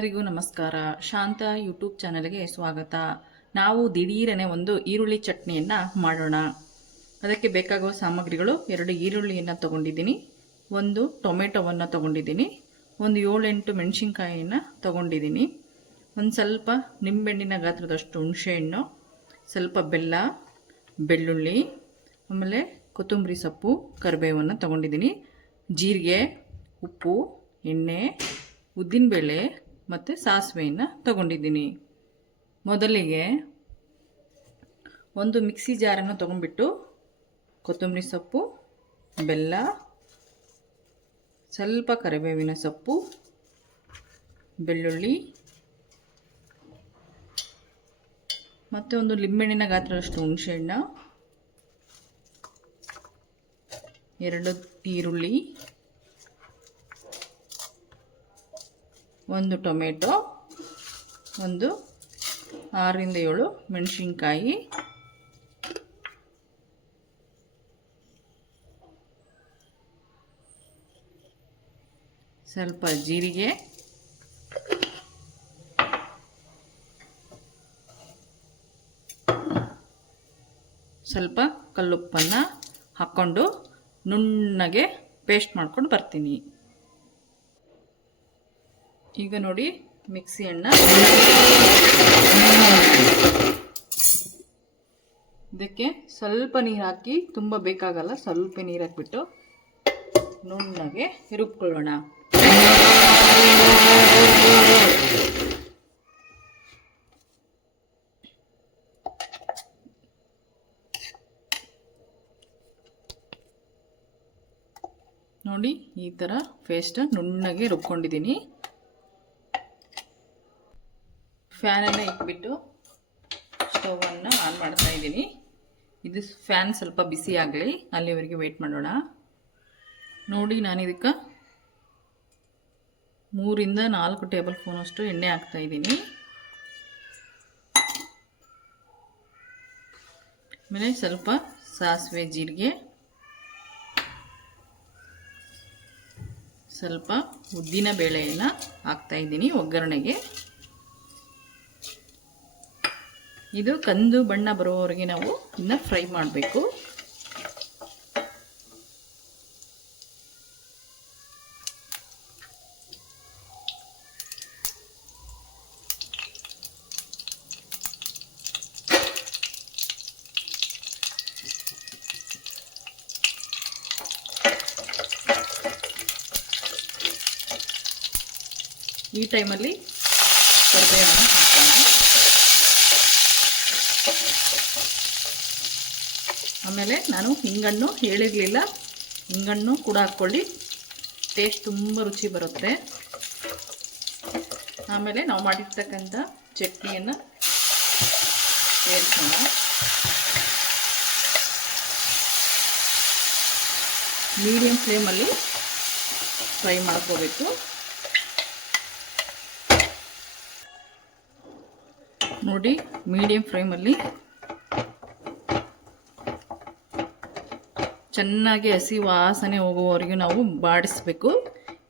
ಎಲ್ಲರಿಗೂ ನಮಸ್ಕಾರ. ಶಾಂತ ಯೂಟ್ಯೂಬ್ ಚಾನಲ್ಗೆ ಸ್ವಾಗತ. ನಾವು ದಿಢೀರನೆ ಒಂದು ಈರುಳ್ಳಿ ಚಟ್ನಿಯನ್ನು ಮಾಡೋಣ. ಅದಕ್ಕೆ ಬೇಕಾಗುವ ಸಾಮಗ್ರಿಗಳು: 2 ಈರುಳ್ಳಿಯನ್ನು ತಗೊಂಡಿದ್ದೀನಿ, ಒಂದು ಟೊಮೆಟೊವನ್ನು ತಗೊಂಡಿದ್ದೀನಿ, ಒಂದು 7-8 ಮೆಣಸಿನ್ಕಾಯಿಯನ್ನು ತಗೊಂಡಿದ್ದೀನಿ, ಒಂದು ಸ್ವಲ್ಪ ನಿಂಬೆಹಣ್ಣಿನ ಗಾತ್ರದಷ್ಟು ಹುಣಸೆಹಣ್ಣು, ಸ್ವಲ್ಪ ಬೆಲ್ಲ, ಬೆಳ್ಳುಳ್ಳಿ, ಆಮೇಲೆ ಕೊತ್ತಂಬರಿ ಸೊಪ್ಪು, ಕರಿಬೇವನ್ನು ತಗೊಂಡಿದ್ದೀನಿ, ಜೀರಿಗೆ, ಉಪ್ಪು, ಎಣ್ಣೆ, ಉದ್ದಿನಬೇಳೆ ಮತ್ತು ಸಾಸಿವೆಯನ್ನು ತಗೊಂಡಿದ್ದೀನಿ. ಮೊದಲಿಗೆ ಒಂದು ಮಿಕ್ಸಿ ಜಾರನ್ನು ತಗೊಂಡ್ಬಿಟ್ಟು ಕೊತ್ತಂಬರಿ ಸೊಪ್ಪು, ಬೆಲ್ಲ, ಸ್ವಲ್ಪ ಕರಿಬೇವಿನ ಸೊಪ್ಪು, ಬೆಳ್ಳುಳ್ಳಿ ಮತ್ತು ಒಂದು ಲಿಂಬೆಹಣ್ಣಿನ ಗಾತ್ರದಷ್ಟು ಹುಣಸೆಹಣ್ಣು, 2 ಈರುಳ್ಳಿ, ಒಂದು ಟೊಮೆಟೊ, ಒಂದು 6-7 ಮೆಣಸಿನ್ಕಾಯಿ, ಸ್ವಲ್ಪ ಜೀರಿಗೆ, ಸ್ವಲ್ಪ ಕಲ್ಲುಪ್ಪನ್ನು ಹಾಕ್ಕೊಂಡು ನುಣ್ಣಗೆ ಪೇಸ್ಟ್ ಮಾಡ್ಕೊಂಡು ಬರ್ತೀನಿ. ಈಗ ನೋಡಿ, ಮಿಕ್ಸಿಯನ್ನು ಇದಕ್ಕೆ ಸ್ವಲ್ಪ ನೀರು ಹಾಕಿ, ತುಂಬ ಬೇಕಾಗಲ್ಲ, ಸ್ವಲ್ಪ ನೀರು ಹಾಕಿಬಿಟ್ಟು ನುಣ್ಣಗೆ ರುಬ್ಕೊಳ್ಳೋಣ. ನೋಡಿ, ಈ ಥರ ಪೇಸ್ಟ್ ನುಣ್ಣಗೆ ರುಬ್ಕೊಂಡಿದ್ದೀನಿ. ಫ್ಯಾನನ್ನು ಇಟ್ಬಿಟ್ಟು ಸ್ಟವನ್ನು ಆನ್ ಮಾಡ್ತಾ ಇದ್ದೀನಿ. ಇದು ಫ್ಯಾನ್ ಸ್ವಲ್ಪ ಬಿಸಿ ಆಗಲಿ, ಅಲ್ಲಿವರೆಗೆ ವೆಯ್ಟ್ ಮಾಡೋಣ. ನೋಡಿ, ನಾನು ಇದಕ್ಕೆ 3-4 ಟೇಬಲ್ ಸ್ಪೂನಷ್ಟು ಎಣ್ಣೆ ಹಾಕ್ತಾ ಇದ್ದೀನಿ. ಆಮೇಲೆ ಸ್ವಲ್ಪ ಸಾಸಿವೆ, ಜೀರಿಗೆ, ಸ್ವಲ್ಪ ಉದ್ದಿನ ಬೇಳೆಯನ್ನು ಹಾಕ್ತಾ ಇದ್ದೀನಿ ಒಗ್ಗರಣೆಗೆ. ಇದು ಕಂದು ಬಣ್ಣ ಬರುವವರೆಗೆ ನಾವು ಇದನ್ನ ಫ್ರೈ ಮಾಡಬೇಕು. ಈ ಟೈಮಲ್ಲಿ ಕರಿಬೇವನ್ನು ಹಾಕೋಣ. ಆಮೇಲೆ ನಾನು ಹಿಂಗನ್ನು ಹೇಳಿರಲಿಲ್ಲ, ಹಿಂಗನ್ನು ಕೂಡ ಹಾಕ್ಕೊಳ್ಳಿ, ಟೇಸ್ಟ್ ತುಂಬ ರುಚಿ ಬರುತ್ತೆ. ಆಮೇಲೆ ನಾವು ಮಾಡಿರ್ತಕ್ಕಂಥ ಚಟ್ನಿಯನ್ನು ಸೇರಿಸೋಣ. ಮೀಡಿಯಂ ಫ್ಲೇಮಲ್ಲಿ ಫ್ರೈ ಮಾಡ್ಕೋಬೇಕು. ನೋಡಿ, ಮೀಡಿಯಂ ಫ್ಲೇಮಲ್ಲಿ ಚೆನ್ನಾಗಿ ಹಸಿ ವಾಸನೆ ಹೋಗುವವರೆಗೂ ನಾವು ಬಾಡಿಸ್ಬೇಕು.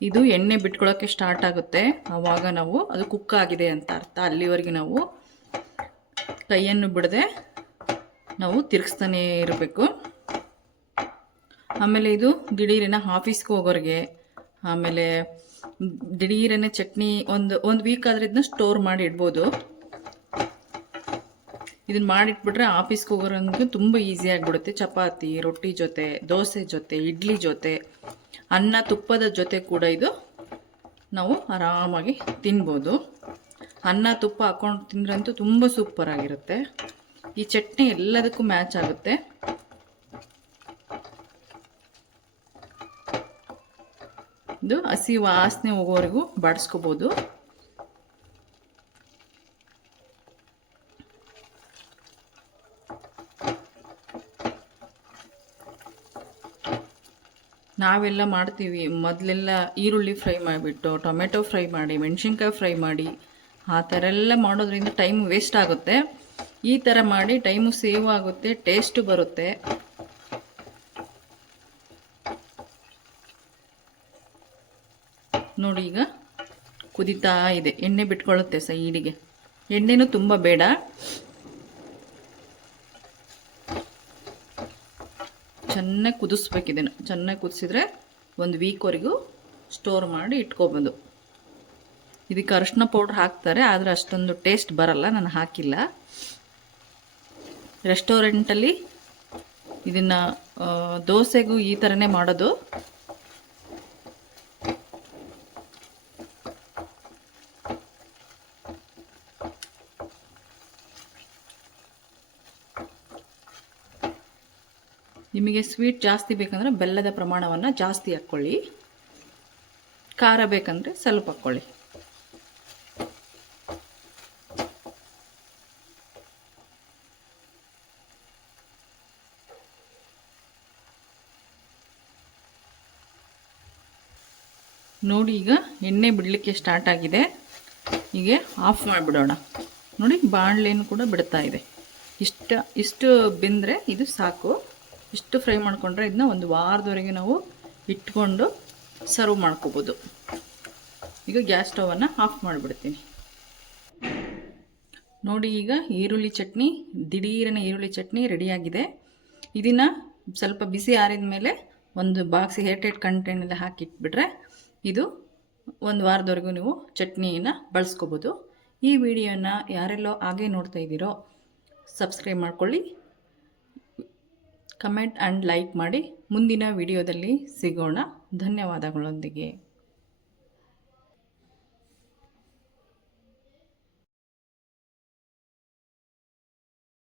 ಇದು ಎಣ್ಣೆ ಬಿಟ್ಕೊಳ್ಳೋಕ್ಕೆ ಸ್ಟಾರ್ಟ್ ಆಗುತ್ತೆ, ಆವಾಗ ನಾವು ಅದು ಕುಕ್ ಆಗಿದೆ ಅಂತ ಅರ್ಥ. ಅಲ್ಲಿವರೆಗೆ ನಾವು ಕೈಯನ್ನು ಬಿಡದೆ ನಾವು ತಿರುಗಿಸ್ತಾನೇ ಇರಬೇಕು. ಆಮೇಲೆ ಇದು ದಿಢೀರನೆ ಆಫೀಸ್ಗೆ ಹೋಗೋರಿಗೆ, ಆಮೇಲೆ ದಿಢೀರನೆ ಚಟ್ನಿ ಒಂದು ವೀಕ್ ಆದರೆ ಇದನ್ನ ಸ್ಟೋರ್ ಮಾಡಿ ಇಡ್ಬೋದು. ಇದನ್ನು ಮಾಡಿಟ್ಬಿಟ್ರೆ ಆಫೀಸ್ಗೆ ಹೋಗೋರಂಗೆ ತುಂಬ ಈಸಿ ಆಗಿಬಿಡುತ್ತೆ. ಚಪಾತಿ, ರೊಟ್ಟಿ ಜೊತೆ, ದೋಸೆ ಜೊತೆ, ಇಡ್ಲಿ ಜೊತೆ, ಅನ್ನ ತುಪ್ಪದ ಜೊತೆ ಕೂಡ ಇದು ನಾವು ಆರಾಮಾಗಿ ತಿನ್ಬೋದು. ಅನ್ನ ತುಪ್ಪ ಹಾಕ್ಕೊಂಡು ತಿಂದ್ರಂತೂ ತುಂಬ ಸೂಪರಾಗಿರುತ್ತೆ. ಈ ಚಟ್ನಿ ಎಲ್ಲದಕ್ಕೂ ಮ್ಯಾಚ್ ಆಗುತ್ತೆ. ಇದು ಹಸಿ ವಾಸನೆ ಹೋಗೋವರೆಗೂ ಬಾಡಿಸ್ಕೋಬೋದು. ನಾವೆಲ್ಲ ಮಾಡ್ತೀವಿ, ಮೊದಲೆಲ್ಲ ಈರುಳ್ಳಿ ಫ್ರೈ ಮಾಡಿಬಿಟ್ಟು, ಟೊಮೆಟೊ ಫ್ರೈ ಮಾಡಿ, ಮೆಣಸಿನ್ಕಾಯಿ ಫ್ರೈ ಮಾಡಿ, ಆ ಥರ ಎಲ್ಲ ಮಾಡೋದ್ರಿಂದ ಟೈಮ್ ವೇಸ್ಟ್ ಆಗುತ್ತೆ. ಈ ಥರ ಮಾಡಿ ಟೈಮು ಸೇವ್ ಆಗುತ್ತೆ, ಟೇಸ್ಟು ಬರುತ್ತೆ. ನೋಡಿ, ಈಗ ಕುದೀತಾ ಇದೆ. ಎಣ್ಣೆ ಬಿಟ್ಕೊಳ್ಳುತ್ತೆ ಸೈಡಿಗೆ. ಎಣ್ಣೆನೂ ತುಂಬ ಬೇಡ. ಚೆನ್ನಾಗಿ ಕುದಿಸ್ಬೇಕು. ಇದನ್ನು ಚೆನ್ನಾಗಿ ಕುದಿಸಿದ್ರೆ ಒಂದು ವೀಕ್ವರೆಗೂ ಸ್ಟೋರ್ ಮಾಡಿ ಇಟ್ಕೊಬೋದು. ಇದಕ್ಕೆ ಅರಿಶಿನ ಪೌಡ್ರ್ ಹಾಕ್ತಾರೆ, ಆದರೆ ಅಷ್ಟೊಂದು ಟೇಸ್ಟ್ ಬರಲ್ಲ. ನಾನು ಹಾಕಿಲ್ಲ. ರೆಸ್ಟೋರೆಂಟಲ್ಲಿ ಇದನ್ನು ದೋಸೆಗೂ ಈ ಥರನೇ ಮಾಡೋದು. ನಿಮಗೆ ಸ್ವೀಟ್ ಜಾಸ್ತಿ ಬೇಕಂದರೆ ಬೆಲ್ಲದ ಪ್ರಮಾಣವನ್ನು ಜಾಸ್ತಿ ಹಾಕ್ಕೊಳ್ಳಿ, ಖಾರ ಬೇಕಂದರೆ ಸ್ವಲ್ಪ ಹಾಕ್ಕೊಳ್ಳಿ. ನೋಡಿ, ಈಗ ಎಣ್ಣೆ ಬಿಡಲಿಕ್ಕೆ ಸ್ಟಾರ್ಟ್ ಆಗಿದೆ. ಹೀಗೆ ಆಫ್ ಮಾಡಿಬಿಡೋಣ. ನೋಡಿ, ಬಾಣಲೆನೂ ಕೂಡ ಬಿಡ್ತಾ ಇದೆ. ಇಷ್ಟು ಬೆಂದರೆ ಇದು ಸಾಕು. ಇಷ್ಟು ಫ್ರೈ ಮಾಡಿಕೊಂಡ್ರೆ ಇದನ್ನ ಒಂದು ವಾರದವರೆಗೆ ನಾವು ಇಟ್ಕೊಂಡು ಸರ್ವ್ ಮಾಡ್ಕೋಬೋದು. ಈಗ ಗ್ಯಾಸ್ ಸ್ಟವನ್ನು ಆಫ್ ಮಾಡಿಬಿಡ್ತೀನಿ. ನೋಡಿ, ಈಗ ಈರುಳ್ಳಿ ಚಟ್ನಿ, ದಿಢೀರನ ಈರುಳ್ಳಿ ಚಟ್ನಿ ರೆಡಿಯಾಗಿದೆ. ಇದನ್ನು ಸ್ವಲ್ಪ ಬಿಸಿ ಆರಿದ ಮೇಲೆ ಒಂದು ಬಾಕ್ಸ್ ಏರ್ಟೈಟ್ ಕಂಟೈನಲ್ಲಿ ಹಾಕಿಟ್ಬಿಟ್ರೆ ಇದು ಒಂದು ವಾರದವರೆಗೂ ನೀವು ಚಟ್ನಿಯನ್ನು ಬಳಸ್ಕೋಬೋದು. ಈ ವಿಡಿಯೋನ ಯಾರೆಲ್ಲೋ ಹಾಗೆ ನೋಡ್ತಾ ಇದ್ದೀರೋ ಸಬ್ಸ್ಕ್ರೈಬ್ ಮಾಡ್ಕೊಳ್ಳಿ, ಕಮೆಂಟ್ ಆ್ಯಂಡ್ ಲೈಕ್ ಮಾಡಿ. ಮುಂದಿನ ವಿಡಿಯೋದಲ್ಲಿ ಸಿಗೋಣ. ಧನ್ಯವಾದಗಳೊಂದಿಗೆ.